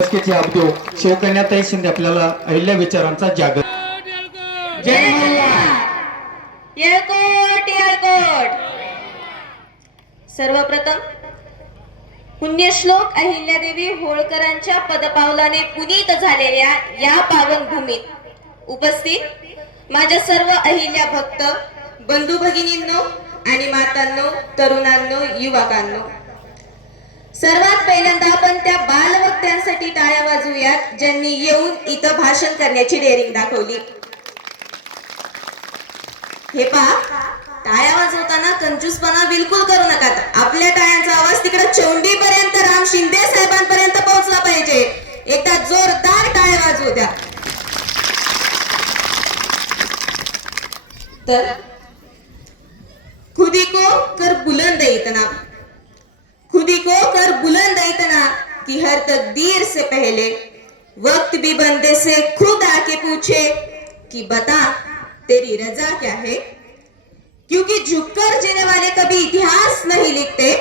के Abdo शिवकन्याताई Shinde आपल्याला अहिल्या विचारांचा जागर. जय मल्हार. येळकोट येळकोट. सर्वप्रथम पुण्यश्लोक अहिल्यादेवी होळकरांच्या पदपावलाने पुनीत झालेल्या या पावन भूमीत उपस्थित माझ्या सर्व अहिल्या भक्त बंधू भगिनींनो आणि मातांनो, तरुणांनो, युवकांनो, सर्वात पहिल्यांदा आपण त्या बालवक्त्यांसाठी टाळ्या वाजवूयात ज्यांनी येऊन इथं भाषण करण्याची डेअरिंग दाखवली. हे पहा, टाळ्या वाजवताना कंजूसपणा बिलकुल करू नका. आपल्या टाळ्यांचा आवाज तिकडे चौंडीपर्यंत राम शिंदे साहेबांपर्यंत पोहोचला पाहिजे. एकदा जोरदार टाळ्या वाजवू द्या. तर खुदी को कर बुलंद इतना, खुदी को कर बुलंद इतना कि हर तकदीर से पहले वक्त भी बंदे से खुद आके पूछे कि बता तेरी रजा क्या है. क्योंकि झुककर जीने वाले कभी इतिहास नहीं लिखते,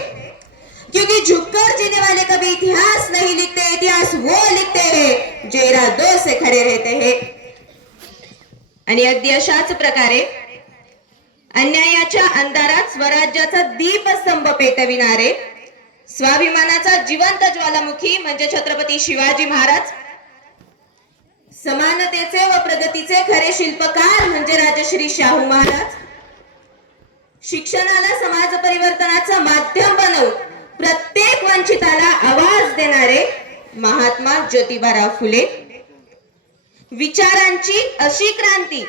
क्योंकि झुककर जीने वाले कभी इतिहास नहीं लिखते. इतिहास वो लिखते हैं जो इरादों से खड़े रहते हैं. आणि अगदी अशाच प्रकारे अन्यायाच्या अंधारात स्वराज्याचा दीपस्तंभ पेटविणारे, स्वाभिमानाचा जिवंत ज्वालामुखी म्हणजे छत्रपती शिवाजी महाराज, समानतेचे व प्रगतीचे खरे शिल्पकार म्हणजे राजश्री शाहू महाराज, शिक्षणाला समाज परिवर्तनाचं माध्यम बनवून प्रत्येक वंचिताला आवाज देणारे महात्मा ज्योतिबाराव फुले, विचारांची अशी क्रांती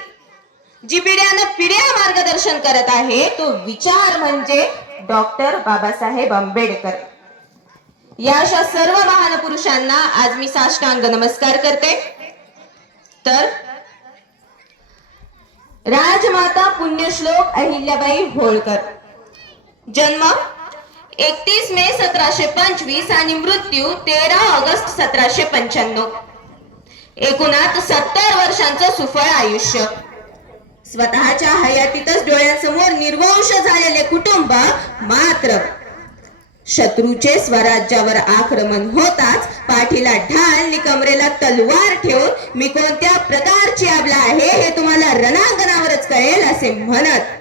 जी पिढ्यानं पिढ्या मार्गदर्शन करत आहे तो विचार म्हणजे डॉक्टर बाबासाहेब आंबेडकर. या अशा सर्व महान पुरुषांना आज मी साष्टांग नमस्कार करते. तर राजमाता पुण्यश्लोक अहिल्याबाई होळकर, जन्म 31 मे 1725 आणि मृत्यू 13 ऑगस्ट 1795. एकूणात 70 वर्षांचं सुफळ आयुष्य. स्वतःच्या हयातीतच डोळ्यांसमोर निर्वंश झालेले कुटुंब मात्र शत्रूचे स्वराज्यावर आक्रमण होताच पाठीला ढाल आणि कमरेला तलवार ठेवून मी कोणत्या प्रकारची आबला आहे हे तुम्हाला रणांगणावरच कळेल असे म्हणत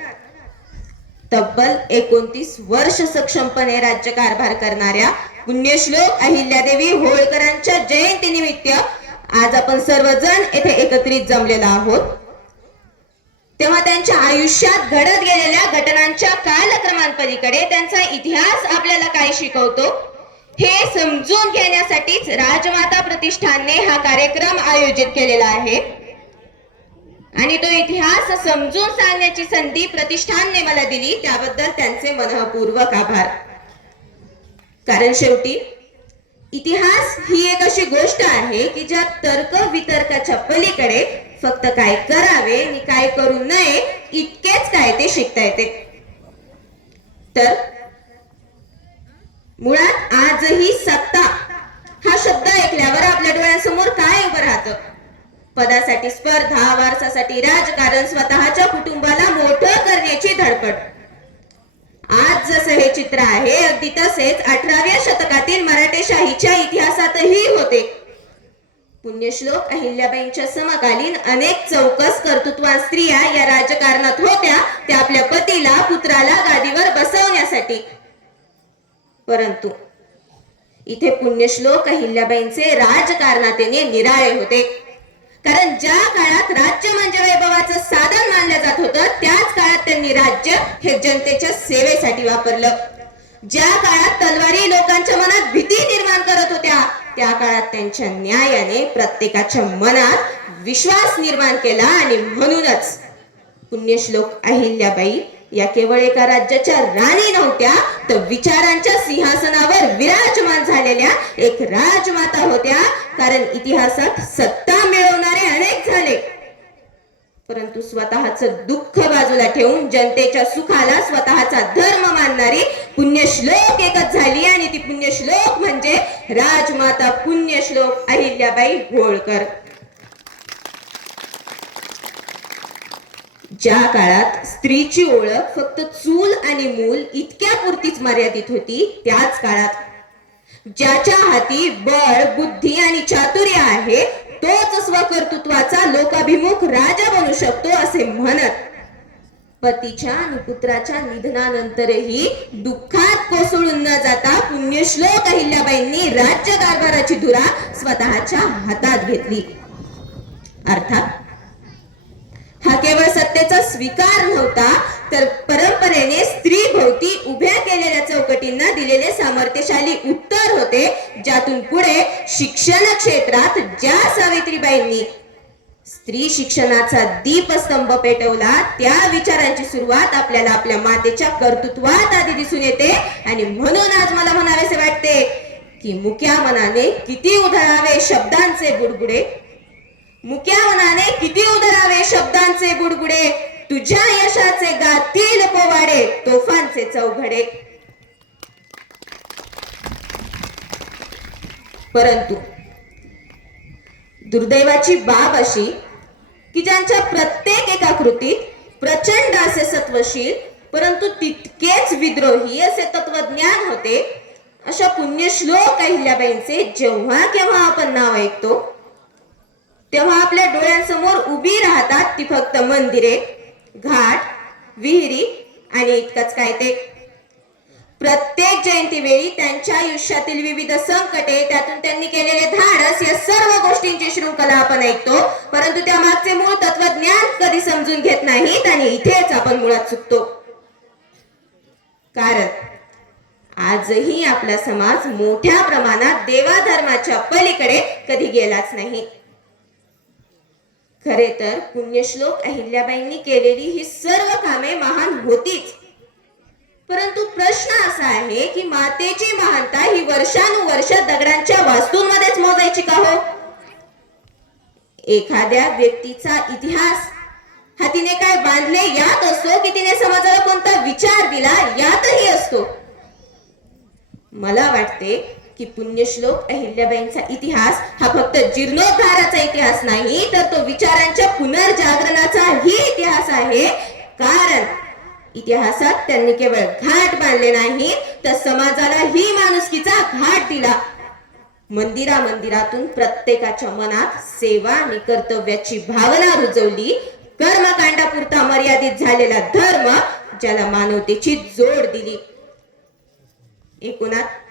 तब्बल 29 वर्ष सक्षमपणे राज्यकारभार करणाऱ्या पुण्यश्लोक अहिल्यादेवी होळकरांच्या जयंतीनिमित्त आज आपण सर्वजण येथे एकत्रित जमलेलो आहोत. तेव्हा त्यांच्या आयुष्यात घडत गेलेल्या घटनांच्या कालक्रमांपलीकडे त्यांचा इतिहास आपल्याला काय शिकवतो हे समजून घेण्यासाठीच राजमाता प्रतिष्ठानने हा कार्यक्रम आयोजित केलेला आहे. आणि तो इतिहास समजून सांगण्याची संधी प्रतिष्ठानने मला दिली त्याबद्दल त्यांचे मनःपूर्वक आभार. कारण शेवटी इतिहास ही एक अशी गोष्ट आहे की ज्या तर्क वितर्काच्या पलीकडे फक्त काय करावे आणि काय करू नये इतकेच काय ते शिकता येते. तर मुळात आजही सत्ता हा शब्द ऐकल्यावर आपल्या डोळ्यासमोर काय उभं राहतं? पदासाठी स्पर्धा, वारसासाठी राजकारण, स्वतःच्या कुटुंबाला मोठं करण्याची धडपड. आज जसं हे चित्र आहे अगदी तसेच 18व्या शतकातील मराठेशाहीच्या इतिहासातही होते. पुण्यश्लोक अहिल्याबाईंच्या समकालीन अनेक चौकस कर्तृत्वान स्त्रिया या राजकारणात होत्या, त्या आपल्या पतीला, पुत्राला गादीवर बसवण्यासाठी. परंतु इथे पुण्यश्लोक अहिल्याबाईंचे राजकारणातेने निराळे होते. कारण ज्या काळात राज्य म्हणजे वैभवाचं साधन मानलं जात होतं त्याच काळात त्यांनी राज्य हे जनतेच्या सेवेसाठी वापरलं. ज्या काळात तलवारी लोकांच्या मनात भीती निर्माण करत होत्या त्या काळात त्यांच्या न्यायाने प्रत्येकाच्या मनात विश्वास निर्माण केला. आणि म्हणूनच पुण्यश्लोक अहिल्याबाई या केवळ एका राज्याच्या राणी नव्हत्या तर विचारांच्या सिंहासनावर विराजमान झालेल्या एक राजमाता होत्या. कारण इतिहासात सत्ता मिळवणारे अनेक झाले परंतु स्वतःचं दुःख बाजूला ठेवून जनतेच्या सुखाला स्वतःचा धर्म मानणारी पुण्यश्लोक एकच झाली. आणि ती पुण्यश्लोक म्हणजे राजमाता पुण्यश्लोक अहिल्याबाई होळकर. ज्या काळात स्त्रीची ओळख फक्त चूल आणि मूल इतक्या पुरतीच मर्यादित होती त्याच काळात ज्याच्या हाती बळ, बुद्धी आणि चातुर्य आहे तोच स्वकर्तृत्वाचा लोकाभिमुख राजा बनू शकतो असे म्हणत पतीच्या आणि पुत्राच्या निधनानंतरही दुःखात कोसळून न जाता पुण्यश्लोक अहिल्याबाईंनी राज्य कारभाराची धुरा स्वतःच्या हातात घेतली. अर्थात हा केवळ सत्तेचा स्वीकार नव्हता, तर परंपरेने स्त्री भोवती उभ्या केलेल्या चौकटींना दिलेले सामर्थ्यशाली उत्तर होते, ज्यातून पुढे शिक्षण क्षेत्रात ज्या सावित्रीबाईंनी स्त्री शिक्षणाचा दीपस्तंभ पेटवला, त्या विचारांची सुरुवात आपल्याला आपल्या मातेच्या कर्तृत्वात आधी दिसून येते. आणि म्हणून आज मला म्हणावेसे वाटते की मुक्या मनाने किती उधळावे शब्दांचे बुडबुडे, मुक्या मनाने किती उधळावे शब्दांचे बुडबुडे, तुझ्या यशाचे गातील पोवाडे, तोफांचे चौघडे. परंतु दुर्दैवाची बाब अशी की ज्यांच्या प्रत्येक एका कृतीत प्रचंड असे सत्वशील परंतु तितकेच विद्रोही असे तत्वज्ञान होते, अशा पुण्यश्लोक अहिल्याबाईंचे जेव्हा केव्हा आपण नाव ऐकतो तेव्हा आपल्या डोळ्यांसमोर उभी राहतात ती फक्त मंदिरे, घाट, विहिरी आणि इतकंच काय ते. प्रत्येक जयंती वेळी त्यांच्या आयुष्यातील विविध संकटे, त्यातून त्यांनी केलेले धाडस, या सर्व गोष्टींची शृंखला आपण ऐकतो, परंतु त्या मागचे मूळ तत्वज्ञान कधी समजून घेत नाहीत आणि इथेच आपण मुळात चुकतो. कारण आजही आपला समाज मोठ्या प्रमाणात देवाधर्माच्या पलीकडे कधी गेलाच नाही. खरे तर पुण्यश्लोक अहिल्याबाईंनी केलेली ही सर्व कामे महान होतीच, परंतु प्रश्न असा आहे की मातेची महानता ही वर्षानुवर्ष दगडांच्या वास्तूंमध्येच मोजायची का हो? एखाद्या व्यक्तीचा इतिहास हा तिने काय बांधले यात असतो की तिने समाजाला कोणता विचार दिला यातही असतो. मला वाटते की पुण्यश्लोक अहिल्याबाईंचा इतिहास हा फक्त जीर्णोद्धाराचा इतिहास नाही, तर तो विचारांच्या पुनर्जागरणाचाही इतिहास आहे. कारण इतिहासात त्यांनी केवळ घाट बांधले नाही, तर समाजाला ही माणुसकीचा घाट दिला. मंदिरातून प्रत्येकाच्या मनात सेवा आणि कर्तव्याची भावना रुजवली. कर्मकांडापुरता मर्यादित झालेला धर्म ज्याला मानवतेची जोड दिली. एकूणात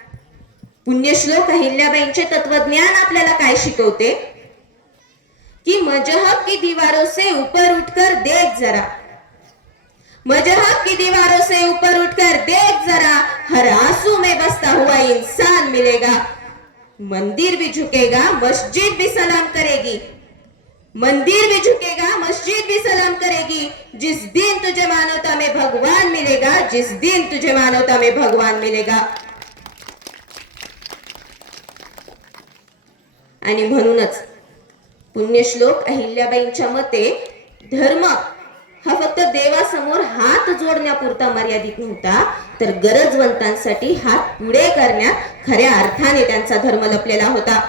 पुण्यश्लोक अहिल्याबाईंचे तत्वज्ञान आपल्याला काय शिकवते की मजहब की दीवारों से ऊपर उठकर देख जरा, मजहब की दीवारों से ऊपर उठकर देख जरा, हर आंसू में बसता हुआ इंसान मिलेगा. मंदिर भी झुकेगा, मस्जिद भी सलाम करेगी, मंदिर भी झुकेगा, मस्जिद भी सलाम करेगी. जिस दिन तुझे मानवता में भगवान मिलेगा, जिस दिन तुझे मानवता में भगवान मिलेगा. आणि म्हणूनच पुण्यश्लोक अहिल्याबाईंच्या मते धर्म हा फक्त देवासमोर हात जोडण्यापुरता मर्यादित नव्हता, तर गरजवंतांसाठी हात पुढे करण्यात खऱ्या अर्थाने त्यांचा धर्म लपलेला होता.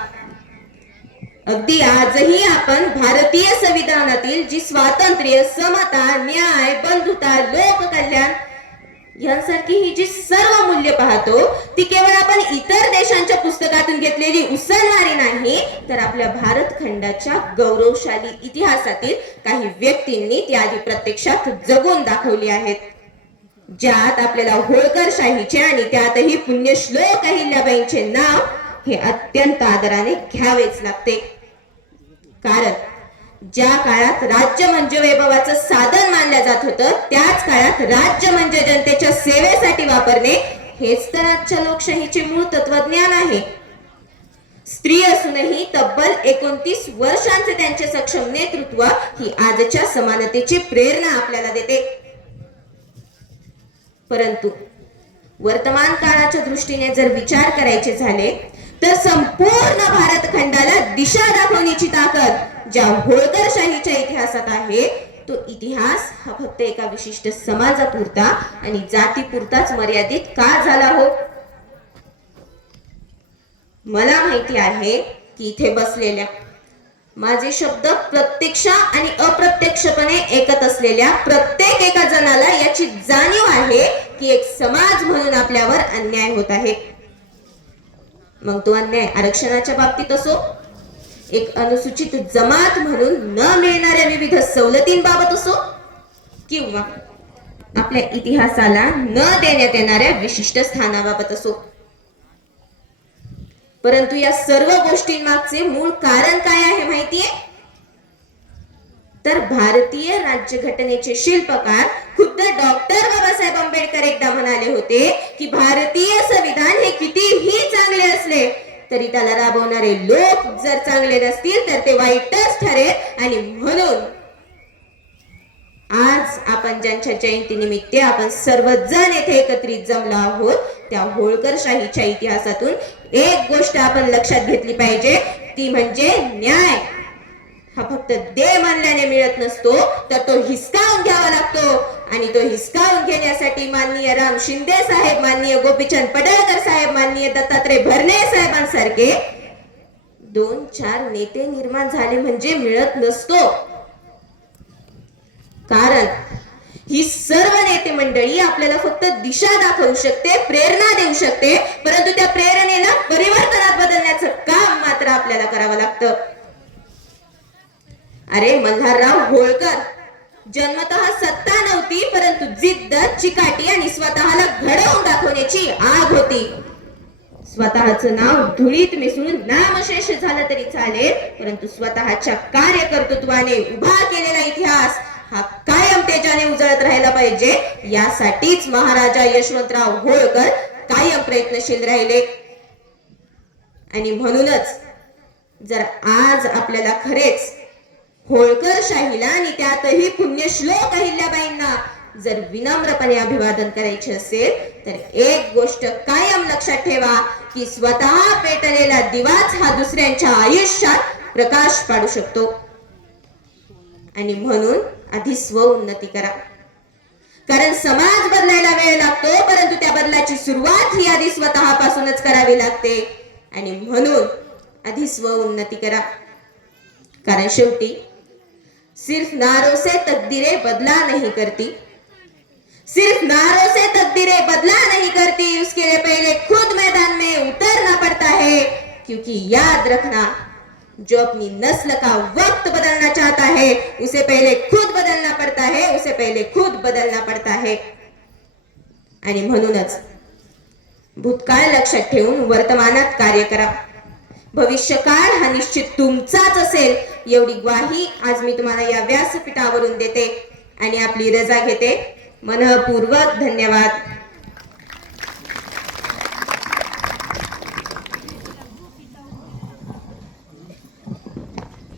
अगदी आजही आपण भारतीय संविधानातील जी स्वातंत्र्य, समता, न्याय, बंधुता, लोककल्याण यांसारखी ही जी सर्व मूल्य पाहतो, ती केवळ आपण इतर देशांच्या पुस्तकातून घेतलेली उसळणारी नाही, तर आपल्या भारत खंडाच्या गौरवशाली इतिहासातील काही व्यक्तींनी ती आधी प्रत्यक्षात जगून दाखवली आहेत, ज्यात आपल्याला होळकरशाहीचे आणि त्यातही पुण्यश्लोक अहिल्याबाईंचे नाव हे अत्यंत आदराने घ्यावेच लागते. कारण ज्या काळात राज्य म्हणजे वैभवाचं साधन मानलं जात होतं, त्याच काळात राज्य म्हणजे जनतेच्या सेवेसाठी वापरणे हेच तर आजच्या लोकशाहीचे मूळ तत्वज्ञान आहे. स्त्री असूनही तब्बल 29 वर्षांचे त्यांचे सक्षम नेतृत्व ही आजच्या समानतेची प्रेरणा आपल्याला देते. परंतु वर्तमान काळाच्या दृष्टीने जर विचार करायचे झाले तर संपूर्ण भारत खंडाला दिशा दाखवण्याची ताकद ज्या होळकरशाहीच्या इतिहासात आहे, तो इतिहास हा फक्त एका विशिष्ट समाजापुरता आणि जातीपुरताच मर्यादित का झाला हो? मला माहिती आहे की इथे बसलेल्या माझे शब्द प्रत्यक्ष आणि अप्रत्यक्षपणे ऐकत असलेल्या प्रत्येक एका जणाला याची जाणीव आहे की एक समाज म्हणून आपल्यावर अन्याय होत आहे. मग तो अन्याय आरक्षणाच्या बाबतीत असो, एक अनुसूचित जमात म्हणून न मिळणाऱ्या विविध सवलतींबाबत असो, किंवा आपल्या इतिहासाला न देण्यात येणाऱ्या विशिष्ट स्थानाबाबत असो. परंतु या सर्व गोष्टींमागचे मूळ कारण काय आहे माहितीये? तर भारतीय राज्यघटनेचे शिल्पकार खुद्द डॉक्टर बाबासाहेब आंबेडकर एकदा म्हणाले होते की भारतीय संविधान हे कितीही चांगले असले तरी त्याला राबवणारे लोक जर चांगले नसतील तर ते वाईटच ठरेल. आणि म्हणून आज आपण ज्यांच्या जयंतीनिमित्त आपण सर्वजण येथे एकत्रित जमलो आहोत, त्या होळकरशाहीच्या इतिहासातून एक गोष्ट आपण लक्षात घेतली पाहिजे, ती म्हणजे न्याय हा फक्त दे मानल्याने मिळत नसतो, तर तो हिसकावून घ्यावा लागतो. आणि तो हिसकावून घेण्यासाठी माननीय राम शिंदे साहेब, माननीय गोपीचंद पडळकर साहेब, माननीय दत्तात्रय भरणे साहेबांसारखे 2-4 नेते निर्माण झाले म्हणजे मिळत नसतो. कारण ही सर्व नेते मंडळी आपल्याला फक्त दिशा दाखवू शकते, प्रेरणा देऊ शकते, परंतु त्या प्रेरणेला परिवर्तनात बदलण्याचं काम मात्र आपल्याला करावं लागतं. अरे मल्हारराव होळकर जन्मतः सत्ता नव्हती, परंतु जिद्द, चिकाटी आणि स्वतःला घडवून दाखवण्याची आग होती. स्वतःचं नाव धुळीत मिसळून नामशेष झालं तरी चालेल, परंतु स्वतःच्या कार्यकर्तृत्वाने उभा केलेला इतिहास हा कायम तेजाने उजळत राहायला पाहिजे. यासाठीच महाराजा यशवंतराव होळकर कायम प्रयत्नशील राहिले. आणि म्हणूनच जर आज आपल्याला खरेच होळकरशाहीला आणि त्यातही पुण्यश्लोक अहिल्याबाईंना जर विनम्रपणे अभिवादन करायचे असेल तर एक गोष्ट कायम लक्षात ठेवा की स्वतः पेटलेला दिवाच हा दुसऱ्यांच्या आयुष्यात प्रकाश पाडू शकतो. आणि म्हणून आधी स्व उन्नती करा, कारण समाज बदलायला वेळ लागतो, परंतु त्या बदलाची सुरुवात ही आधी स्वतःपासूनच करावी लागते. आणि म्हणून आधी स्व उन्नती करा, कारण शेवटी सिर्फ नारों से तकदीरें बदला नहीं करती, सिर्फ नारों से तकदीरें बदला नहीं करती, उसके लिए पहले खुद मैदान में उतरना पड़ता है. क्योंकि याद रखना, जो अपनी नस्ल का वक्त बदलना चाहता है उसे पहले खुद बदलना पड़ता है, उसे पहले खुद बदलना पड़ता है. आणि म्हणूनच भूतकाळ लक्षात ठेवून वर्तमानात कार्य करा. भविष्यकाळ हा निश्चित तुमचाच असेल एवढी ग्वाही आज मी तुम्हाला या व्यासपीठावरून देते आणि आपली रजा घेते. मनःपूर्वक धन्यवाद.